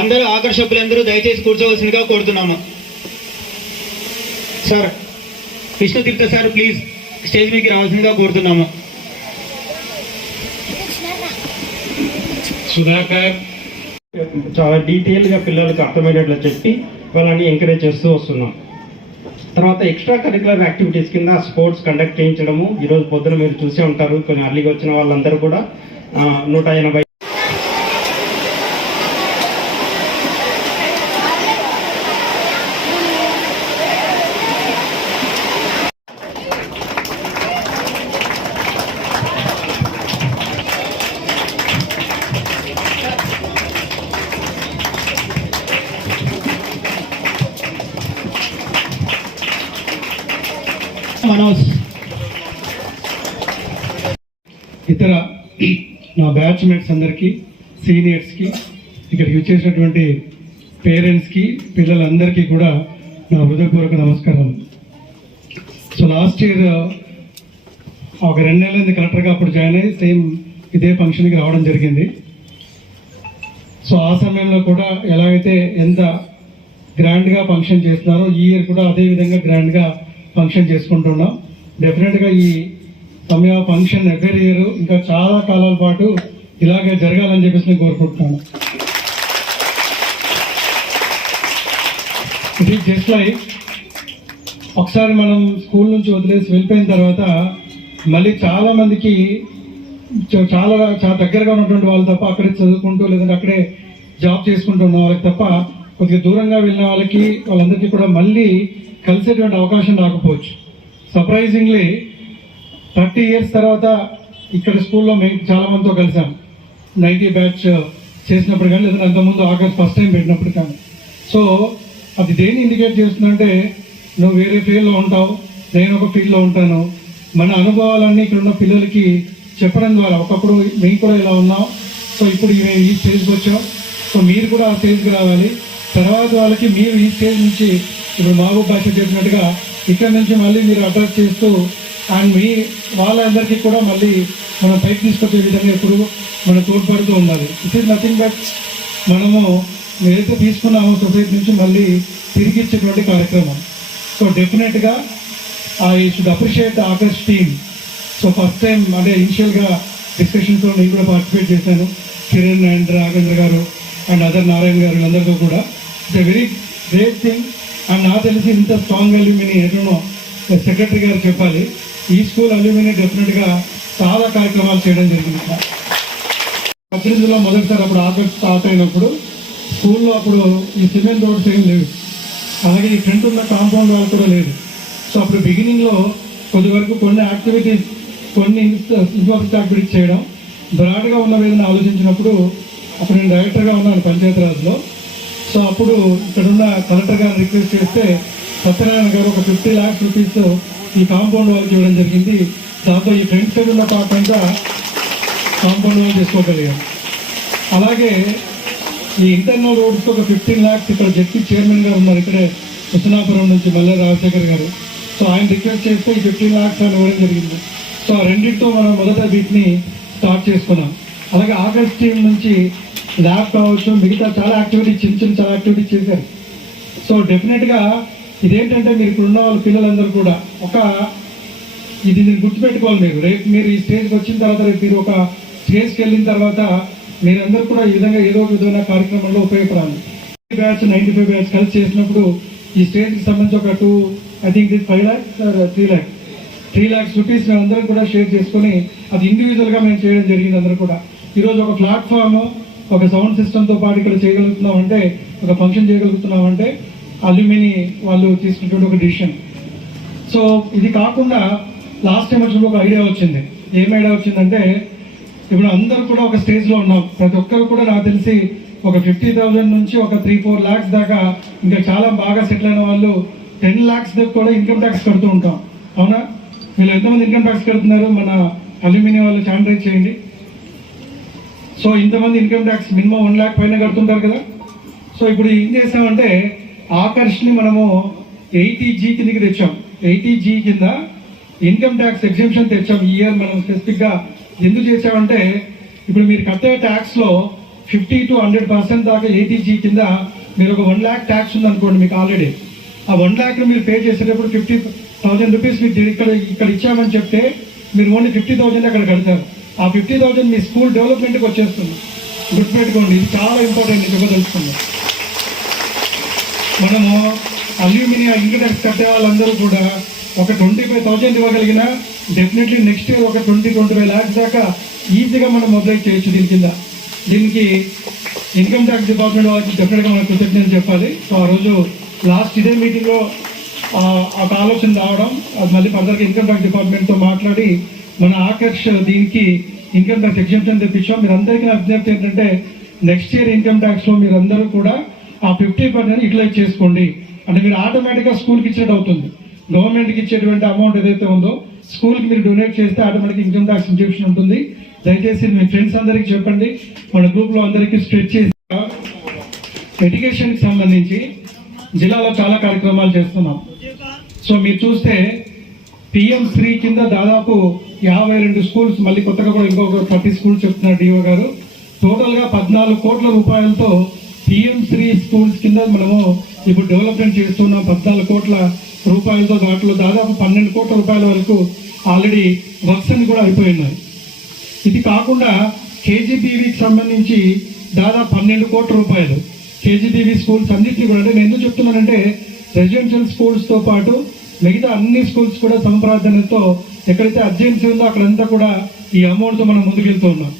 అందరూ ఆకర్షకులందరూ దయచేసి కూర్చోవలసిందిగా కోరుతున్నాము. Sir Vishnutirtha sir please stage మీదకి రావాల్సిందిగా కోరుతున్నాము. సుధాకర్ చాలా డీటెయిల్గా పిల్లలకు అర్థమయ్యేట్లు చెప్పి వాళ్ళని ఎంకరేజ్ చేస్తూ వస్తున్నాం. తర్వాత ఎక్స్ట్రా కరికులర్ యాక్టివిటీస్ కింద స్పోర్ట్స్ కండక్ట్ చేయించడము. ఈరోజు పొద్దున మీరు చూసే ఉంటారు. కొన్ని అర్లీగా వచ్చిన వాళ్ళందరూ కూడా నూట ఎనభై నా బ్యాచ్ మేట్స్ అందరికీ సీనియర్స్కి ఇక్కడికి వచ్చేసినటువంటి పేరెంట్స్కి పిల్లలందరికీ కూడా నా హృదయపూర్వక నమస్కారం సో లాస్ట్ ఇయర్ ఒక రెండు నెలలైంది కలెక్టర్గా అప్పుడు జాయిన్ అయ్యి సేమ్ ఇదే ఫంక్షన్కి రావడం జరిగింది. సో ఆ సమయంలో కూడా ఎలాగైతే ఎంత గ్రాండ్గా ఫంక్షన్ చేస్తున్నారో ఈ ఇయర్ కూడా అదే విధంగా గ్రాండ్గా ఫంక్షన్ చేసుకుంటున్నాం. డెఫినెట్గా ఈ సమయ ఫంక్షన్ ఎవ్రీ ఇయర్ ఇంకా చాలా కాలాల పాటు ఇలాగే జరగాలని చెప్పేసి నేను కోరుకుంటున్నాను. ఇట్ ఈస్ జస్ట్ లైక్ ఒకసారి మనం స్కూల్ నుంచి వదిలేసి వెళ్ళిపోయిన తర్వాత మళ్ళీ చాలామందికి చాలా చాలా దగ్గరగా ఉన్నటువంటి వాళ్ళు తప్ప అక్కడే చదువుకుంటూ లేదంటే అక్కడే జాబ్ చేసుకుంటూ ఉన్న వాళ్ళకి తప్ప కొద్దిగా దూరంగా వెళ్ళిన వాళ్ళకి వాళ్ళందరికీ కూడా మళ్ళీ కలిసేటువంటి అవకాశం రాకపోవచ్చు. సర్ప్రైజింగ్లీ థర్టీ ఇయర్స్ తర్వాత ఇక్కడ స్కూల్లో మేము చాలా మందితో కలిసాం. నైన్టీ బ్యాచ్ చేసినప్పుడు కానీ లేదంటే అంతకుముందు ఆగస్ట్ ఫస్ట్ టైం పెట్టినప్పుడు కానీ. సో అది దేన్ని ఇండికేట్ చేస్తుందంటే నువ్వు వేరే ఫీల్డ్లో ఉంటావు నేను ఒక ఫీల్డ్లో ఉంటాను. మన అనుభవాలన్నీ ఇక్కడ ఉన్న పిల్లలకి చెప్పడం ద్వారా ఒకప్పుడు మేము కూడా ఇలా ఉన్నాం. సో ఇప్పుడు మేము ఈ స్టేజ్కి వచ్చాం. సో మీరు కూడా ఆ స్టేజ్కి రావాలి. తర్వాత వాళ్ళకి మీరు ఈ స్టేజ్ నుంచి ఇప్పుడు మహబూబ్ భాష చెప్పినట్టుగా ఇక్కడ నుంచి మళ్ళీ మీరు అడ్రస్ చేస్తూ అండ్ మీ వాళ్ళందరికీ కూడా మళ్ళీ మనం పైకి తీసుకొచ్చే విధంగా ఎప్పుడు మనం తోడ్పడుతూ ఉండాలి. ఇట్ ఈస్ నథింగ్ బట్ మనము ఏదైతే తీసుకున్నామో సొసైటీ నుంచి మళ్ళీ తిరిగి ఇచ్చేటువంటి కార్యక్రమం. సో డెఫినెట్గా I should appreciate August team so first time అంటే ఇనిషియల్గా డిస్కషన్స్లో నేను కూడా పార్టిసిపేట్ చేశాను. కిరణ్ అండ్ రాఘేంద్ర గారు అండ్ అదర్ నారాయణ గారు అందరితో కూడా. It's a very great thing and నాకు తెలిసి ఇంత స్ట్రాంగ్ అల్యూమిని ఎట్లనో సెక్రటరీ గారు చెప్పాలి. ఈ స్కూల్ అల్యూమిని డెఫినెట్గా చాలా కార్యక్రమాలు చేయడం జరిగింది. పద్దెనిమిదిలో మొదటిసారి అప్పుడు ఆఫీస్ స్టార్ట్ అయినప్పుడు స్కూల్లో అప్పుడు ఈ సిమెంట్ రోడ్స్ ఏం లేవు. అలాగే ఈ ఫ్రంట్ ఉన్న కాంపౌండ్ వాళ్ళు కూడా లేదు సో అప్పుడు బిగినింగ్లో కొద్ది వరకు కొన్ని యాక్టివిటీస్ కొన్ని ఇన్ఫ్రాస్ట్రక్చర్ యాక్టివిటీస్ చేయడం బ్రాడ్గా ఉన్న ఏదైనా ఆలోచించినప్పుడు అప్పుడు నేను డైరెక్టర్గా ఉన్నాను పంచాయతీరాజ్లో. సో అప్పుడు ఇక్కడున్న కలెక్టర్ గారు రిక్వెస్ట్ చేస్తే సత్యనారాయణ గారు ఒక ఫిఫ్టీ ల్యాక్స్ రూపీస్ ఈ కాంపౌండ్ వాళ్ళకి ఇవ్వడం జరిగింది. దాంతో ఈ ఫ్రంట్ సైడ్ ఉన్న పార్ట్ అంతా కాంపౌండ్ వాళ్ళు చేసుకోగలిగాం. అలాగే ఈ ఇంటర్నల్ రోడ్స్ ఒక ఫిఫ్టీన్ ల్యాక్స్ ఇక్కడ జడ్పీ చైర్మన్గా ఉన్నారు ఇక్కడే హుసనాపురం నుంచి మల్లె రాజశేఖర్ గారు. సో ఆయన రిక్వెస్ట్ చేస్తే ఈ ఫిఫ్టీన్ ల్యాక్స్ అని ఇవ్వడం జరిగింది. సో ఆ రెండింటితో మనం మొదట వీటిని స్టార్ట్ చేసుకున్నాం. అలాగే ఆగస్ట్ టీం నుంచి ల్యాబ్ కావచ్చు మిగతా చాలా యాక్టివిటీస్ చిన్న చిన్న చాలా యాక్టివిటీస్ చేశారు. సో డెఫినెట్గా ఇదేంటంటే మీరు ఇక్కడ ఉన్న వాళ్ళ పిల్లలందరూ కూడా ఒక ఇది నేను గుర్తుపెట్టుకోవాలి మీరు. రేపు మీరు ఈ స్టేజ్కి వచ్చిన తర్వాత రేపు మీరు ఒక స్టేజ్కి వెళ్ళిన తర్వాత మీరందరూ కూడా ఈ విధంగా ఏదో ఒక విధమైన కార్యక్రమంలో ఉపయోగపడాలి. బ్యాచ్ నైంటీ ఫైవ్ బ్యాచ్ కలిసి చేసినప్పుడు ఈ స్టేజ్కి సంబంధించి ఒక టూ ఐ థింక్ ఇది five lakhs three lakhs three lakhs rupees మేము అందరం కూడా షేర్ చేసుకొని అది ఇండివిజువల్గా మేము చేయడం జరిగింది అందరూ కూడా. ఈరోజు ఒక ప్లాట్ఫామ్ ఒక సౌండ్ సిస్టమ్తో పాటు ఇక్కడ చేయగలుగుతున్నామంటే ఒక ఫంక్షన్ చేయగలుగుతున్నామంటే అల్యూమిని వాళ్ళు తీసుకున్నటువంటి ఒక డిసిషన్ సో ఇది కాకుండా లాస్ట్ టైం వచ్చినప్పుడు ఒక ఐడియా వచ్చింది. ఏం ఐడియా వచ్చిందంటే ఇప్పుడు అందరూ కూడా ఒక స్టేజ్లో ఉన్నాం. ప్రతి ఒక్కరు కూడా నాకు తెలిసి ఒక ఫిఫ్టీ థౌజండ్ నుంచి ఒక త్రీ ఫోర్ ల్యాక్స్ దాకా ఇంకా చాలా బాగా సెటిల్ అయిన వాళ్ళు టెన్ ల్యాక్స్ దాకా కూడా ఇన్కమ్ ట్యాక్స్ కడుతూ ఉంటాం. అవునా? వీళ్ళు ఎంతమంది ఇన్కమ్ ట్యాక్స్ కడుతున్నారు? మన అల్యూమినియం వాళ్ళు శానిటైజ్ చేయండి. సో ఇంతమంది income tax minimum one lakh పైన కడుతుంటారు కదా? సో ఇప్పుడు ఏం చేసామంటే ఆకర్ష్ని మనము ఎయిటీ జీ కిందకి తెచ్చాం. ఎయిటీ జీ కింద ఇన్కమ్ ట్యాక్స్ ఎగ్జిబిషన్ తెచ్చాం. ఈ ఇయర్ మనం స్పెసిఫిక్గా ఎందుకు చేసామంటే ఇప్పుడు మీరు కట్టే ట్యాక్స్లో ఫిఫ్టీ టు హండ్రెడ్ పర్సెంట్ దాకా ఎయిటీ జీ కింద మీరు ఒక వన్ ల్యాక్ ట్యాక్స్ ఉందనుకోండి మీకు ఆల్రెడీ ఆ వన్ ల్యాక్ మీరు పే చేసేటప్పుడు ఫిఫ్టీ థౌసండ్ రూపీస్ మీకు ఇక్కడ ఇక్కడ ఇచ్చామని చెప్తే మీరు ఓన్లీ ఫిఫ్టీ థౌసండ్ అక్కడ కడతారు. ఆ ఫిఫ్టీ థౌసండ్ మీ స్కూల్ డెవలప్మెంట్కి వచ్చేస్తుంది. గుర్తుపెట్టుకోండి ఇది చాలా ఇంపార్టెంట్ చెప్పదలుచుకుంది మనము అల్యూమినియం ఇంగ్రీడియంట్స్ కట్టే వాళ్ళందరూ కూడా ఒక ట్వంటీ ఫైవ్ థౌసండ్ ఇవ్వగలిగిన డెఫినెట్లీ నెక్స్ట్ ఇయర్ ఒక ట్వంటీ ట్వంటీ ఫైవ్ ల్యాక్స్ దాకా ఈజీగా మనం మొబైల్ చేయొచ్చు దీని కింద. దీనికి ఇన్కమ్ ట్యాక్స్ డిపార్ట్మెంట్ వాళ్ళకి డెఫినెట్గా మనం కృతజ్ఞతలు చెప్పాలి. సో ఆ రోజు లాస్ట్ ఇదే మీటింగ్లో ఒక ఆలోచన రావడం అది మళ్ళీ ఫర్దర్గా ఇన్కమ్ ట్యాక్స్ డిపార్ట్మెంట్తో మాట్లాడి మన ఆకర్ష్ దీనికి ఇన్కమ్ ట్యాక్స్ ఎగ్జామ్షన్ తెప్పించాం. మీరు అందరికీ నా విజ్ఞప్తి ఏంటంటే నెక్స్ట్ ఇయర్ ఇన్కమ్ ట్యాక్స్లో మీరందరూ కూడా ఆ ఫిఫ్టీ పర్సెంట్ యూటిలైజ్ చేసుకోండి. అంటే మీరు ఆటోమేటిక్గా స్కూల్కి ఇచ్చినట్టు అవుతుంది. గవర్నమెంట్కి ఇచ్చేటువంటి అమౌంట్ ఏదైతే ఉందో స్కూల్కి మీరు డొనేట్ చేస్తే ఆటోమేటిక్ ఇన్కమ్ ట్యాక్స్ ఇంజెక్షన్ ఉంటుంది. దయచేసి మీ ఫ్రెండ్స్ అందరికీ చెప్పండి. మన గ్రూప్లో అందరికీ స్ప్రెడ్ చేసి ఎడ్యుకేషన్కి సంబంధించి జిల్లాలో చాలా కార్యక్రమాలు చేస్తున్నాం. సో మీరు చూస్తే పిఎం శ్రీ కింద దాదాపు యాభై రెండు స్కూల్స్ మళ్ళీ కొత్తగా కూడా ఇంకొక థర్టీ స్కూల్స్ చెప్తున్నారు డిఓ గారు. టోటల్గా పద్నాలుగు కోట్ల రూపాయలతో పిఎం శ్రీ స్కూల్స్ కింద మనము ఇప్పుడు డెవలప్మెంట్ చేస్తున్నాం. పద్నాలుగు కోట్ల రూపాయలతో దాంట్లో దాదాపు పన్నెండు కోట్ల రూపాయల వరకు ఆల్రెడీ వర్క్స్ అన్ని కూడా అయిపోయి ఉన్నాయి. ఇది కాకుండా కేజీబీవీకి సంబంధించి దాదాపు పన్నెండు కోట్ల రూపాయలు. కేజీబీవీ స్కూల్స్ అన్నింటినీ కూడా అంటే నేను ఎందుకు చెప్తున్నానంటే రెసిడెన్షియల్ స్కూల్స్తో పాటు మిగతా అన్ని స్కూల్స్ కూడా సంప్రార్థనతో ఎక్కడైతే అర్జెన్సీ ఉందో అక్కడంతా కూడా ఈ అమౌంట్తో మనం ముందుకెళ్తూ ఉన్నాం.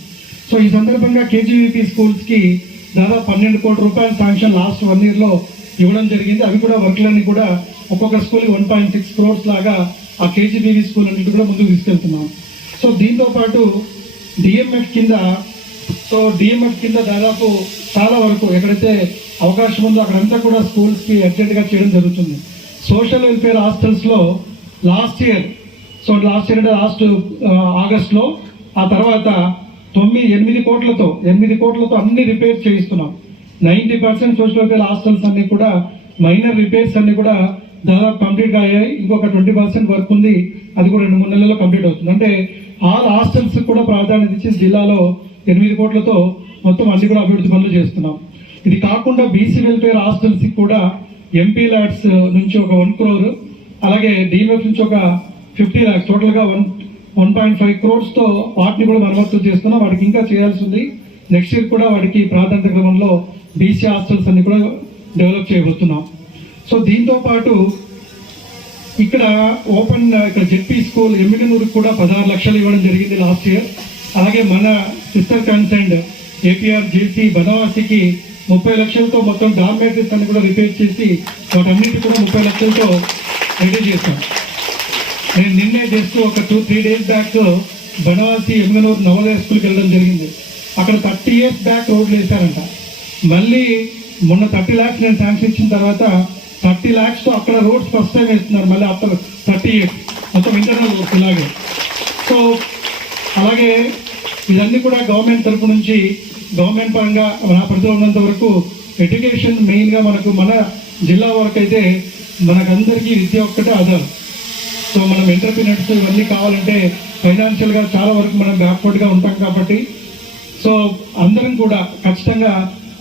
సో ఈ సందర్భంగా కేజీవీపీ స్కూల్స్కి దాదాపు పన్నెండు కోట్ల రూపాయల శాంక్షన్ లాస్ట్ వన్ ఇయర్లో ఇవ్వడం జరిగింది. అవి కూడా వర్క్లన్నీ కూడా ఒక్కొక్క స్కూల్కి వన్ పాయింట్ సిక్స్ క్రోర్స్ లాగా ఆ కేజీబీవీ స్కూల్ అన్నిటి కూడా ముందుకు తీసుకెళ్తున్నాం. సో దీంతో పాటు డిఎంఎఫ్ కింద సో డిఎంఎఫ్ కింద దాదాపు చాలా వరకు ఎక్కడైతే అవకాశం ఉందో అక్కడంతా కూడా స్కూల్స్కి అర్జెంట్గా చేయడం జరుగుతుంది. సోషల్ వెల్ఫేర్ హాస్టల్స్లో last year so last year అంటే లాస్ట్ ఆగస్ట్లో uh, ఆ తర్వాత తొమ్మిది ఎనిమిది కోట్లతో ఎనిమిది కోట్లతో అన్ని repairs చేయిస్తున్నాం. Ninety percent social welfare hostels అన్ని కూడా మైనర్ రిపేర్స్ అన్ని కూడా దాదాపు కంప్లీట్ అయ్యాయి. ఇంకొక ట్వంటీ పర్సెంట్ వర్క్ ఉంది. అది కూడా రెండు మూడు నెలల్లో కంప్లీట్ అవుతుంది. అంటే ఆల్ హాస్టల్స్ కూడా ప్రాధాన్యత ఇచ్చి జిల్లాలో ఎనిమిది కోట్లతో మొత్తం అన్ని కూడా అభివృద్ధి పనులు చేస్తున్నాం. ఇది కాకుండా బీసీ వెల్ఫేర్ హాస్టల్స్కి కూడా ఎంపీ ల్యాడ్స్ నుంచి ఒక వన్ క్రోర్ అలాగే డిఎంఎఫ్ నుంచి ఒక ఫిఫ్టీ ల్యాక్స్ టోటల్గా వన్ వన్ పాయింట్ ఫైవ్ క్రోర్స్తో వాటిని కూడా మరమ్మతులు చేస్తున్నాం. వాటికి ఇంకా చేయాల్సి ఉంది నెక్స్ట్ ఇయర్ కూడా వాటికి ప్రాధాన్యత క్రమంలో బీసీ హాస్టల్స్ అన్ని కూడా డెవలప్ చేయబోతున్నాం. సో దీంతో పాటు ఇక్కడ ఓపెన్ ఇక్కడ జెడ్పీ స్కూల్ ఎమ్మిగనూరుకు కూడా పదహారు లక్షలు ఇవ్వడం జరిగింది లాస్ట్ ఇయర్ అలాగే మన సిస్టర్ కన్సర్న్ ఏపీఆర్ జేసీ బనవాసికి ముప్పై లక్షలతో మొత్తం డార్మేటరీస్ అన్ని కూడా రిపేర్ చేసి వాటన్నిటి కూడా ముప్పై లక్షలతో రెడీ చేస్తాం నేను నిన్నే జస్ట్ ఒక two three days back Banavasi Emmenuru Navodaya స్కూల్కి వెళ్ళడం జరిగింది. అక్కడ థర్టీ ఇయర్స్ బ్యాక్ రోడ్లు వేశారంట. మళ్ళీ మొన్న థర్టీ ల్యాక్స్ నేను శాంక్షన్ ఇచ్చిన తర్వాత థర్టీ ల్యాక్స్తో అక్కడ రోడ్స్ ఫస్ట్ టైం వేస్తున్నారు మళ్ళీ అక్కడ థర్టీ ఇయర్స్ మొత్తం ఇంటర్నల్ రోడ్స్ ఇలాగే. సో అలాగే ఇవన్నీ కూడా గవర్నమెంట్ తరపు నుంచి గవర్నమెంట్ పరంగా నా పరిధిలో ఉన్నంత వరకు ఎడ్యుకేషన్ మెయిన్గా మనకు మన జిల్లా వరకు అయితే మనకందరికీ విద్య ఒక్కటే ఆధారం. సో మనం ఎంటర్ప్రినర్స్ ఇవన్నీ కావాలంటే ఫైనాన్షియల్గా చాలా వరకు మనం బ్యాక్వర్డ్గా ఉంటాం కాబట్టి. సో అందరం కూడా ఖచ్చితంగా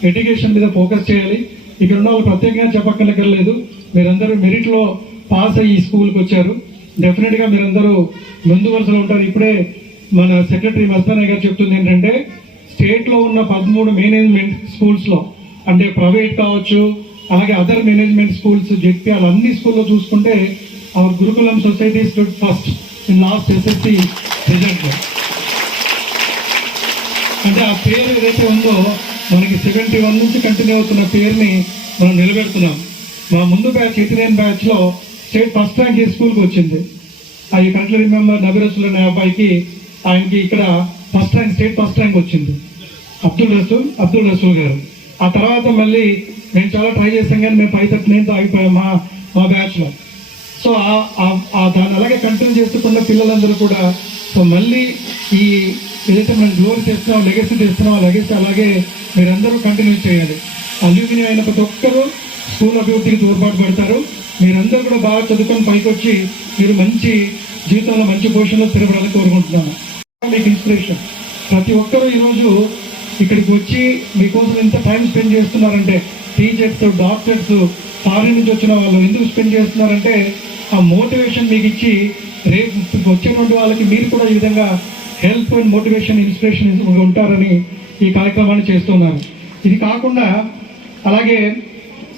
ఎడ్యుకేషన్ మీద ఫోకస్ చేయాలి. ఇక్కడ ఉన్న వాళ్ళు ప్రత్యేకంగా చెప్పక్కర్లేదు. మీరందరూ మెరిట్లో పాస్ అయ్యి స్కూల్కి వచ్చారు. డెఫినెట్గా మీరందరూ ముందు వరుసలో ఉంటారు. ఇప్పుడే మన సెక్రటరీ మస్తానయ్య గారు చెప్తుంది ఏంటంటే స్టేట్లో ఉన్న పదమూడు మేనేజ్మెంట్ స్కూల్స్లో అంటే ప్రైవేట్ కావచ్చు అలాగే అదర్ మేనేజ్మెంట్ స్కూల్స్ జెడ్పీ అన్ని స్కూల్లో చూసుకుంటే our Gurukulam society stood first in last SSC result అంటే ఆ పేరు ఏదైతే ఉందో మనకి సెవెంటీ వన్ నుంచి కంటిన్యూ అవుతున్న పేరుని మనం నిలబెడుతున్నాం. మా ముందు బ్యాచ్ ఎయిటీ నైన్ బ్యాచ్లో స్టేట్ ఫస్ట్ ర్యాంక్ ఈ స్కూల్కి వచ్చింది. ఈ కంట్రీ రిమెంబర్ నబీరసుల్ అనే అబ్బాయికి ఆయనకి ఇక్కడ first rank state first rank వచ్చింది. అబ్దుల్ రసూల్ అబ్దుల్ రసూల్ గారు. ఆ తర్వాత మళ్ళీ మేము చాలా ట్రై చేసాం కానీ మేము పై థర్టీ నైన్తో ఆగిపోయాం మా మా బ్యాచ్లో సో ఆ- దాన్ని అలాగే కంటిన్యూ చేస్తున్న పిల్లలందరూ కూడా సో మళ్ళీ ఈ ఏదైతే మనం గ్లోరీ చేస్తున్నాం లెగసీ చేస్తున్నాం లెగసీ అలాగే మీరందరూ కంటిన్యూ చేయాలి. అల్యూమినియం అయిన ప్రతి ఒక్కరూ స్కూల్ అభివృద్ధికి తోడ్పాటు పడతారు. మీరందరూ కూడా బాగా చదువుకొని పైకి వచ్చి మీరు మంచి జీవితంలో మంచి పొజిషన్లో స్థిరపడాలని కోరుకుంటున్నాను మీకు ఇన్స్పిరేషన్ ప్రతి ఒక్కరూ ఈరోజు ఇక్కడికి వచ్చి మీకోసం ఎంత టైం స్పెండ్ చేస్తున్నారంటే టీచర్స్ డాక్టర్స్ ఫారిన్ నుంచి వచ్చిన వాళ్ళు ఎందుకు స్పెండ్ చేస్తున్నారంటే ఆ మోటివేషన్ మీకు ఇచ్చి రేపు వచ్చేటువంటి వాళ్ళకి మీరు కూడా ఈ విధంగా హెల్ప్ అండ్ మోటివేషన్ ఇన్స్పిరేషన్ ఉంటారని ఈ కార్యక్రమాన్ని చేస్తున్నారు. ఇది కాకుండా అలాగే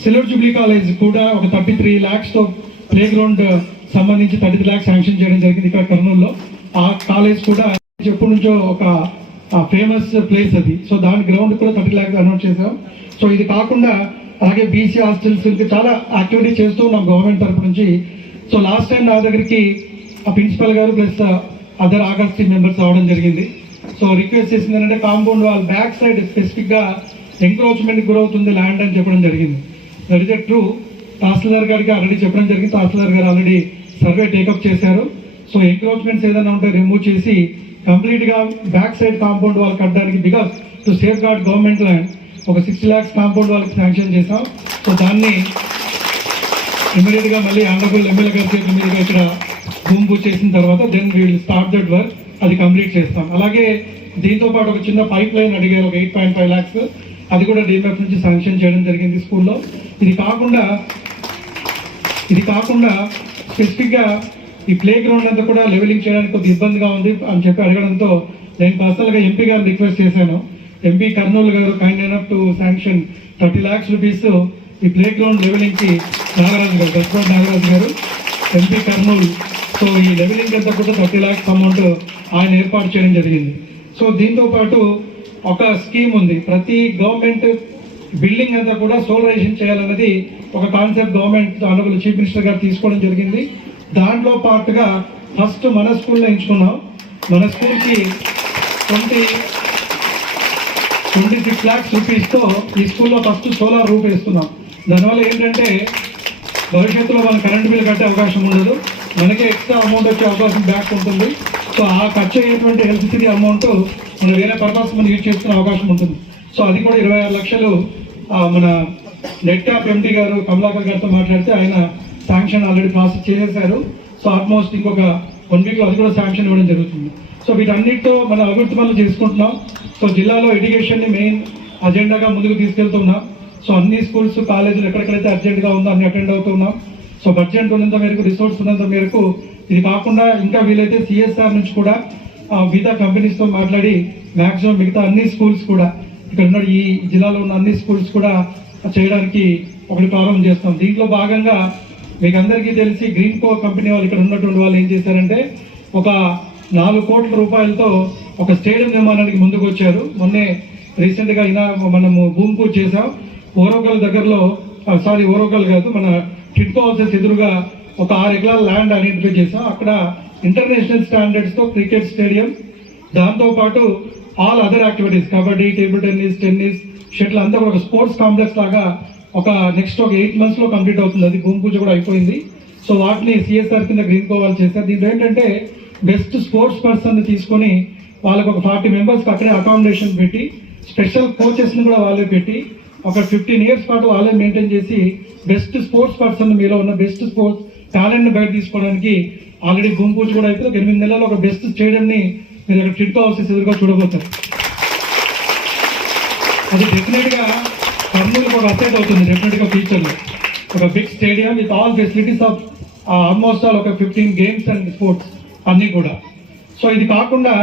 సిల్వర్ జూబ్లీ కాలేజ్ కూడా ఒక థర్టీ త్రీ ల్యాక్స్తో ప్లే గ్రౌండ్ సంబంధించి థర్టీ త్రీ ల్యాక్స్ శాంక్షన్ చేయడం జరిగింది ఇక్కడ కర్నూలులో. ఆ కాలేజ్ కూడా ఎప్పటి నుంచో ఒక ఫేమస్ ప్లేస్ అది. సో దాని గ్రౌండ్ కూడా థర్టీ ల్యాక్స్ అనౌన్స్ చేశాం. సో ఇది కాకుండా అలాగే బీసీ హాస్టల్స్ చాలా యాక్టివిటీ చేస్తూ ఉన్నాం గవర్నమెంట్ తరపు నుంచి. సో లాస్ట్ టైం నా దగ్గరికి ఆ ప్రిన్సిపల్ గారు ప్లస్ అదర్ ఆగస్ట్ మెంబర్స్ రావడం జరిగింది. సో రిక్వెస్ట్ చేసింది ఏంటంటే కాంపౌండ్ వాళ్ళ బ్యాక్ సైడ్ స్పెసిఫిక్గా ఎంక్రోచ్మెంట్ గురవుతుంది ల్యాండ్ అని చెప్పడం జరిగింది. దట్ ఇస్ ట్రూ తహసీల్దార్ గారికి ఆల్రెడీ చెప్పడం జరిగింది. Tahsildar garu already survey take up చేశారు. సో ఎంక్రోచ్మెంట్స్ ఏదైనా ఉంటే రిమూవ్ చేసి కంప్లీట్గా బ్యాక్ సైడ్ కాంపౌండ్ వాల్ కట్టడానికి because to safeguard government land ఒక సిక్స్ ల్యాక్స్ కాంపౌండ్ వాళ్ళకి శాంక్షన్ చేసాం సో దాన్ని ఇమీడియట్గా మళ్ళీ ఆంధ్రప్రదేశ్ ఎమ్మెల్యే గారి చేతుల మీదుగా ఇక్కడ భూమి పూజ చేసిన తర్వాత then we'll start that work అది కంప్లీట్ చేస్తాం. అలాగే దీంతో పాటు ఒక చిన్న పైప్ లైన్ అడిగారు ఒక ఎయిట్ పాయింట్ ఫైవ్ ల్యాక్స్ అది కూడా డిఎంఎఫ్ నుంచి శాంక్షన్ చేయడం జరిగింది స్కూల్లో. ఇది కాకుండా ఇది కాకుండా స్పెసిఫిక్గా ఈ ప్లే గ్రౌండ్ అంతా కూడా లెవెలింగ్ చేయడానికి కొద్దిగా ఇబ్బందిగా ఉంది అని చెప్పి అడగడంతో నేను పర్సనల్గా ఎంపీ గారిని రిక్వెస్ట్ చేశాను. MP Kurnool garu kind enough to sanction thirty lakhs rupees ఈ ప్లే గ్రౌండ్ లెవెలింగ్కి నాగరాజు గారు దశరథ్ నాగరాజు గారు. ఎంపీ కర్నూలు సో ఈ లెవెలింగ్ అంతా కూడా థర్టీ ల్యాక్స్ అమౌంట్ ఆయన ఏర్పాటు చేయడం జరిగింది. సో దీంతో పాటు ఒక స్కీమ్ ఉంది. ప్రతి గవర్నమెంట్ బిల్డింగ్ అంతా కూడా సోలరైజేషన్ చేయాలన్నది ఒక concept government honourable chief minister గారు తీసుకోవడం జరిగింది. దాంట్లో పాటుగా ఫస్ట్ మన స్కూల్లో ఎంచుకున్నాం. మన స్కూల్కి ట్వంటీ ట్వంటీ సిక్స్ ల్యాక్స్ రూపీస్తో ఈ స్కూల్లో ఫస్ట్ సోలార్ రూప్ వేస్తున్నాం. దానివల్ల ఏంటంటే భవిష్యత్తులో మనం కరెంట్ బిల్ కట్టే అవకాశం ఉండదు. మనకే ఎక్స్ట్రా అమౌంట్ వచ్చే అవకాశం బ్యాక్ ఉంటుంది. సో ఆ ఖర్చు అయ్యేటువంటి ఎలక్ట్రిసిటీ అమౌంట్ మనం వేరే పర్పస్ మనం యూజ్ చేసుకునే అవకాశం ఉంటుంది. సో అది కూడా ఇరవై ఆరు లక్షలు మన నెట్ క్యాప్ ఎంటీ గారు కమలాకర్ గారితో మాట్లాడితే ఆయన శాంక్షన్ ఆల్రెడీ ప్రాసెస్ చేసేసారు సో ఆల్మోస్ట్ ఇంకొక వన్ వీక్లో అది కూడా శాంక్షన్ ఇవ్వడం జరుగుతుంది. సో వీటన్నిటితో మన అభివృద్ధి పనులు చేసుకుంటున్నాం. సో జిల్లాలో ఎడ్యుకేషన్ని మెయిన్ అజెండాగా ముందుకు తీసుకెళ్తున్నాం. సో అన్ని స్కూల్స్ కాలేజీలు ఎక్కడెక్కడైతే అర్జెంట్గా ఉందో అన్ని అటెండ్ అవుతున్నాం. సో బడ్జెట్ ఉన్నంత మేరకు రిసోర్స్ ఉన్నంత మేరకు ఇది కాకుండా ఇంకా వీలైతే సిఎస్ఆర్ నుంచి కూడా మిగతా కంపెనీస్తో మాట్లాడి మ్యాక్సిమం మిగతా అన్ని స్కూల్స్ కూడా ఇక్కడ ఉన్న ఈ జిల్లాలో ఉన్న అన్ని స్కూల్స్ కూడా చేయడానికి ఒకటి ప్రారంభం చేస్తాం. దీంట్లో భాగంగా మీకు అందరికీ తెలిసి గ్రీన్ కో కంపెనీ వాళ్ళు ఇక్కడ ఉన్నటువంటి వాళ్ళు ఏం చేశారంటే ఒక నాలుగు కోట్ల రూపాయలతో ఒక స్టేడియం నిర్మాణానికి ముందుకు వచ్చారు మొన్నే రీసెంట్గా అయినా మనము భూమి పూజ చేసాం ఓరోకల్ దగ్గరలో సారీ ఓరోకల్ కాదు మన టిట్కో హౌసెస్ ఎదురుగా ఒక ఆరు ఎకరాల ల్యాండ్ ఐడెంటిఫై చేసాం అక్కడ ఇంటర్నేషనల్ స్టాండర్డ్స్తో క్రికెట్ స్టేడియం. దాంతో పాటు all other activities kabaddi table tennis tennis shuttle అంతా ఒక స్పోర్ట్స్ కాంప్లెక్స్ లాగా ఒక నెక్స్ట్ ఒక ఎయిట్ మంత్స్లో కంప్లీట్ అవుతుంది. అది భూమి పూజ కూడా అయిపోయింది. సో వాటిని సిఎస్ఆర్ కింద గ్రీన్ కోవాల్ చేశారు. దీంట్లో ఏంటంటే బెస్ట్ స్పోర్ట్స్ పర్సన్ తీసుకొని వాళ్ళకు ఒక ఫార్టీ మెంబర్స్కి అక్కడే అకామిడేషన్ పెట్టి స్పెషల్ కోచెస్ని కూడా వాళ్ళే పెట్టి ఒక ఫిఫ్టీన్ ఇయర్స్ పాటు వాళ్ళే మెయింటైన్ చేసి బెస్ట్ స్పోర్ట్స్ పర్సన్ మీలో ఉన్న బెస్ట్ స్పోర్ట్స్ టాలెంట్ని బయట తీసుకోవడానికి ఆల్రెడీ గుంపూచి కూడా అయితే ఒక ఎనిమిది నెలల్లో ఒక బెస్ట్ స్టేడియంని మీరు అక్కడ టిట్కో హౌసెస్ ఎదురుగా చూడబోతారు. అది డెఫినెట్గా కర్నూలు కూడా అసెట్ అవుతుంది డెఫినెట్గా ఫ్యూచర్లో ఒక big stadium with all facilities of almost all ఒక ఫిఫ్టీన్ గేమ్స్ అండ్ స్పోర్ట్స్ అన్నీ కూడా. సో ఇది కాకుండా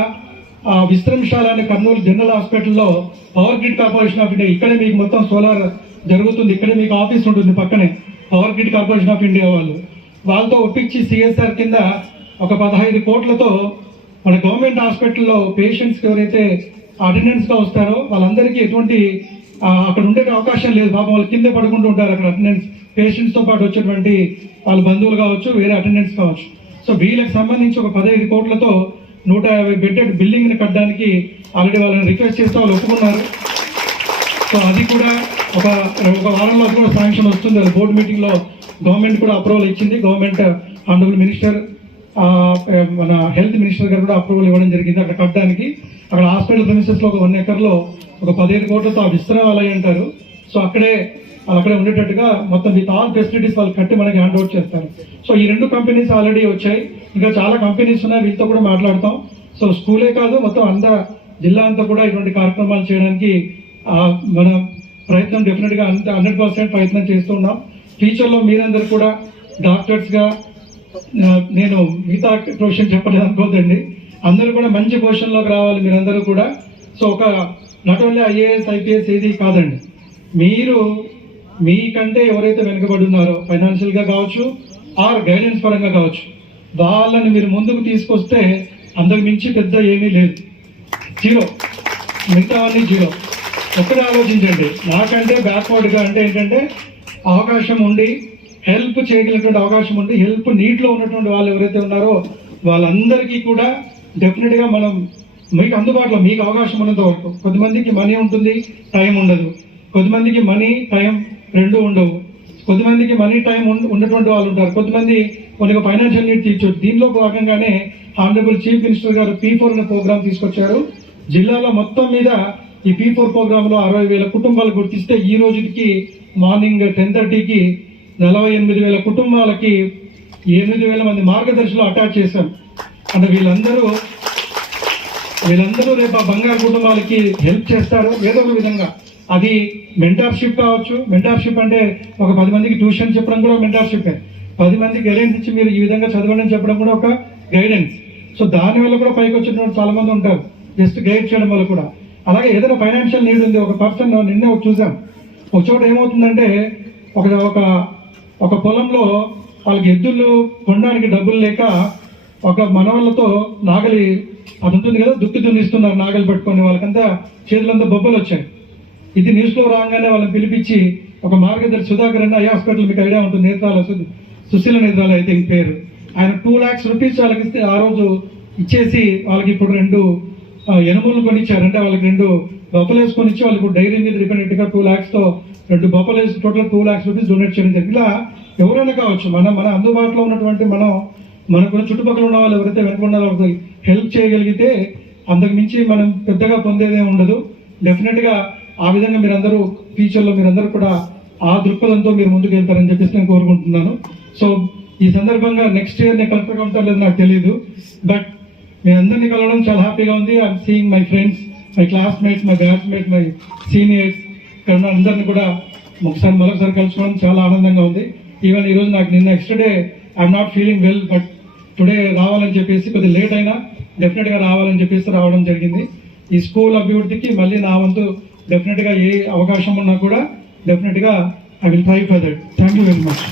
ఆ, విశ్రమశాల అనే కర్నూలు జనరల్ హాస్పిటల్లో power grid corporation of India ఇక్కడే మీకు మొత్తం సోలార్ జరుగుతుంది. ఇక్కడే మీకు ఆఫీస్ ఉంటుంది పక్కనే power grid corporation of India వాళ్ళు. వాళ్ళతో ఒప్పించి సిఎస్ఆర్ కింద ఒక పదహైదు కోట్లతో మన గవర్నమెంట్ హాస్పిటల్లో పేషెంట్స్ ఎవరైతే అటెండెన్స్గా వస్తారో వాళ్ళందరికీ ఎటువంటి అక్కడ ఉండే అవకాశం లేదు. పాపం వాళ్ళు కింద పడుకుంటూ ఉంటారు అక్కడ అటెండెన్స్ పేషెంట్స్తో పాటు వచ్చేటువంటి వాళ్ళ బంధువులు కావచ్చు వేరే అటెండెన్స్ కావచ్చు. సో వీళ్ళకి సంబంధించి ఒక పదహైదు కోట్లతో నూట యాభై బెడ్డెడ్ బిల్డింగ్ని కట్టడానికి ఆల్రెడీ వాళ్ళని రిక్వెస్ట్ చేస్తే వాళ్ళు ఒప్పుకున్నారు. సో అది కూడా ఒక ఒక వారంలో కూడా శాంక్షన్ వస్తుంది. అది బోర్డు మీటింగ్లో గవర్నమెంట్ కూడా అప్రూవల్ ఇచ్చింది. గవర్నమెంట్ ఆనరబుల్ మినిస్టర్ మన హెల్త్ మినిస్టర్ గారు కూడా అప్రూవల్ ఇవ్వడం జరిగింది అక్కడ కట్టడానికి. అక్కడ హాస్పిటల్ ప్రిమిసెస్ ఒక వన్ ఎకర్లో ఒక పదిహేను కోట్లతో ఆ విశ్రామాలయ అంటారు. సో అక్కడే వాళ్ళు అక్కడే ఉండేటట్టుగా మొత్తం విత్ ఆల్ ఫెసిలిటీస్ వాళ్ళు కట్టి మనకి హ్యాండ్ అవుట్ చేస్తారు. సో ఈ రెండు కంపెనీస్ ఆల్రెడీ వచ్చాయి. ఇంకా చాలా కంపెనీస్ ఉన్నాయి వీళ్ళతో కూడా మాట్లాడతాం. సో స్కూలే కాదు మొత్తం అంద జిల్లా అంతా కూడా ఇటువంటి కార్యక్రమాలు చేయడానికి మన ప్రయత్నం డెఫినెట్గా అంత హండ్రెడ్ పర్సెంట్ ప్రయత్నం చేస్తున్నాం ఉన్నాం. లో మీరందరూ కూడా డాక్టర్స్గా నేను మిగతా ప్రొఫెషన్ చెప్పలేదు అనుకోదండి అందరూ కూడా మంచి పొజిషన్లోకి రావాలి మీరందరూ కూడా. సో ఒక నాట్ ఓన్లీ ఐఏఎస్ ఐపీఎస్ ఏది కాదండి. మీరు మీకంటే ఎవరైతే వెనుకబడి ఉన్నారో ఫైనాన్షియల్గా కావచ్చు ఆర్ గైడెన్స్ పరంగా కావచ్చు వాళ్ళని మీరు ముందుకు తీసుకొస్తే అందరి మించి పెద్ద ఏమీ లేదు. జీరో మిగతావన్నీ జీరో ఒక్కడే ఆలోచించండి. నాకంటే బ్యాక్వర్డ్గా అంటే ఏంటంటే అవకాశం ఉండి హెల్ప్ చేయగలిగినటువంటి అవకాశం ఉండి హెల్ప్ నీట్లో ఉన్నటువంటి వాళ్ళు ఎవరైతే ఉన్నారో వాళ్ళందరికీ కూడా డెఫినెట్గా మనం మీకు అందుబాటులో మీకు అవకాశం ఉన్నంత వరకు. కొద్దిమందికి మనీ ఉంటుంది టైం ఉండదు. కొద్దిమందికి మనీ టైం రెండు ఉండవు. కొద్దిమందికి మనీ టైం ఉన్నటువంటి వాళ్ళు ఉంటారు. కొద్దిమంది వాళ్ళకి ఫైనాన్షియల్ నీడ్ తీర్చొచ్చు దీనిలో భాగంగానే ఆనరబుల్ చీఫ్ మినిస్టర్ గారు పీ ఫోర్ అనే ప్రోగ్రామ్ తీసుకొచ్చారు. జిల్లాలో మొత్తం మీద ఈ పీ ఫోర్ ప్రోగ్రామ్లో అరవై వేల కుటుంబాలు గుర్తిస్తే ఈ రోజుకి మార్నింగ్ టెన్ థర్టీకి నలభై ఎనిమిది వేల కుటుంబాలకి ఎనిమిది వేల మంది మార్గదర్శులు అటాచ్ చేశాం అంటే వీళ్ళందరూ వీళ్ళందరూ రేపు ఆ బంగారు కుటుంబాలకి హెల్ప్ చేస్తారు. ఏదో ఒక విధంగా. అది మెంటార్షిప్ కావచ్చు. మెంటార్షిప్ అంటే ఒక పది మందికి ట్యూషన్ చెప్పడం కూడా మెంటార్షిప్పే పది మందికి గైడెన్స్ ఇచ్చి మీరు ఈ విధంగా చదవండి చెప్పడం కూడా ఒక గైడెన్స్ సో దాని వల్ల కూడా పైకి వచ్చినటువంటి చాలా మంది ఉంటారు. జస్ట్ గైడ్ చేయడం వల్ల కూడా. అలాగే ఏదైనా ఫైనాన్షియల్ నీడ్ ఉంది ఒక పర్సన్ నిన్నే ఒక చూసాం. ఒక చోట ఏమవుతుందంటే ఒక ఒక ఒక పొలంలో వాళ్ళకి ఎద్దులు కొనడానికి డబ్బులు లేక ఒక మనవాళ్ళతో నాగలి అది ఉంటుంది కదా దుక్కి దున్నిస్తున్నారు నాగలి పట్టుకొని వాళ్ళకంతా చేతులంతా బొబ్బలు వచ్చాయి. ఇది న్యూస్లో రాగానే వాళ్ళని పిలిపించి ఒక మార్గదర్శి సుధాకర్ అన్న ఐ హాస్పిటల్ మీకు ఐడియా ఉంటుంది నేత్రాల సుశీల నేత్రాల ఐ థింక్ పేరు. ఆయన టూ ల్యాక్స్ రూపీస్ వాళ్ళకి ఇస్తే ఆ రోజు ఇచ్చేసి వాళ్ళకి ఇప్పుడు రెండు ఎనుములు కొనిచ్చారు. అంటే వాళ్ళకి రెండు బొప్పలు వేసుకొని ఇచ్చి వాళ్ళకి డైరీ మీద డిపెండెంట్గా టూ ల్యాక్స్తో రెండు రెండు బొప్పలేసి total two lakhs rupees donate చేయడం జరిగింది. ఇలా ఎవరైనా కావచ్చు మన మన అందుబాటులో ఉన్నటువంటి మనం మనకున్న చుట్టుపక్కల ఉన్న వాళ్ళు ఎవరైతే వెనుకున్నారో వాళ్ళకి హెల్ప్ చేయగలిగితే అంతకు మించి మనం పెద్దగా పొందేదే ఉండదు. డెఫినెట్గా ఆ విధంగా మీరందరూ ఫ్యూచర్లో మీరందరూ కూడా ఆ దృక్పథంతో మీరు ముందుకు వెళ్తారని చెప్పేసి నేను కోరుకుంటున్నాను. సో ఈ సందర్భంగా నెక్స్ట్ ఇయర్ నేను కరెక్ట్గా ఉంటాను లేదు నాకు తెలియదు బట్ మీ అందరినీ కలవడం చాలా హ్యాపీగా ఉంది. I'm seeing my friends my classmates my batchmates my seniors కన్నా ఉన్న అందరినీ కూడా ఒకసారి మరొకసారి కలుసుకోవడం చాలా ఆనందంగా ఉంది. ఈవెన్ ఈరోజు నాకు నిన్న next day I'm not feeling well but today రావాలని చెప్పేసి కొద్దిగా లేట్ అయినా డెఫినెట్గా రావాలని చెప్పేసి రావడం జరిగింది. ఈ స్కూల్ అభివృద్ధికి మళ్ళీ నా వంతు డెఫినెట్గా ఏ అవకాశం ఉన్నా కూడా డెఫినెట్గా I will try for that thank you very much